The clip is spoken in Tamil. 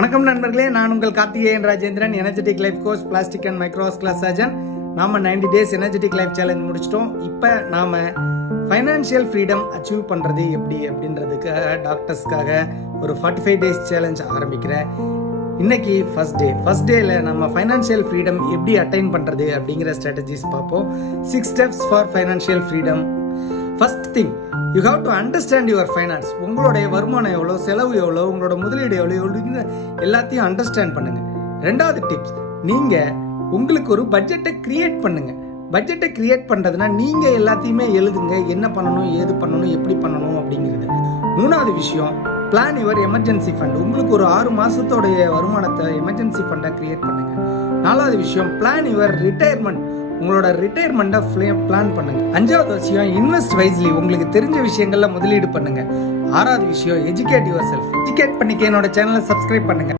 வணக்கம் நண்பர்களே, நான் உங்கள் Karthikeyan Rajendran, energetic life coach, plastic and microvascular surgeon. நாம 90 டேஸ் எனர்ஜெட்டிக் லைஃப் சேலஞ்ச் முடிச்சிட்டோம். இப்போ நாம ஃபைனான்ஷியல் ஃப்ரீடம் அச்சீவ் பண்ணுறது எப்படி அப்படின்றதுக்காக டாக்டர்ஸ்க்காக ஒரு 45 டேஸ் சேலஞ்ச் ஆரம்பிக்கிறேன். இன்னைக்கு ஃபர்ஸ்ட் டேல நம்ம ஃபைனான்ஷியல் ஃப்ரீடம் எப்படி அட்டைன் பண்ணுறது அப்படிங்கிற ஸ்ட்ராட்டஜிஸ் பார்ப்போம். 6 steps for financial freedom. First thing, you have to understand your finance. உங்களுடைய வருமானம் எவ்வளோ, செலவு எவ்வளோ, உங்களோட முதலீடு எவ்வளோ எல்லாத்தையும் அண்டர்ஸ்டாண்ட் பண்ணுங்க. ரெண்டாவது டிப்ஸ், நீங்கள் உங்களுக்கு ஒரு பட்ஜெட்டை கிரியேட் பண்ணுங்க. பட்ஜெட்டை கிரியேட் பண்ணுறதுனா நீங்கள் எல்லாத்தையுமே எழுதுங்க, என்ன பண்ணணும், ஏது பண்ணணும், எப்படி பண்ணணும் அப்படிங்கிறது. மூணாவது விஷயம், பிளான் யுவர் எமர்ஜென்சி ஃபண்ட். உங்களுக்கு ஒரு 6 மாதத்தோடைய வருமானத்தை எமர்ஜென்சி ஃபண்டை கிரியேட் பண்ணுங்க. நாலாவது விஷயம், பிளான் யுவர் ரிட்டையர்மெண்ட். உங்களோட ரிட்டையர்மெண்ட்டை பிளான் பண்ணுங்க. அஞ்சாவது விஷயம், இன்வெஸ்ட் வைஸ்லி. உங்களுக்கு தெரிஞ்ச விஷயங்கள்ல முதலீடு பண்ணுங்க. ஆறாவது விஷயம், எஜுகேட் யுவர் செல்ஃப். எஜுகேட் பண்ணிக்க என்னோட சேனலை சப்ஸ்கிரைப் பண்ணுங்க.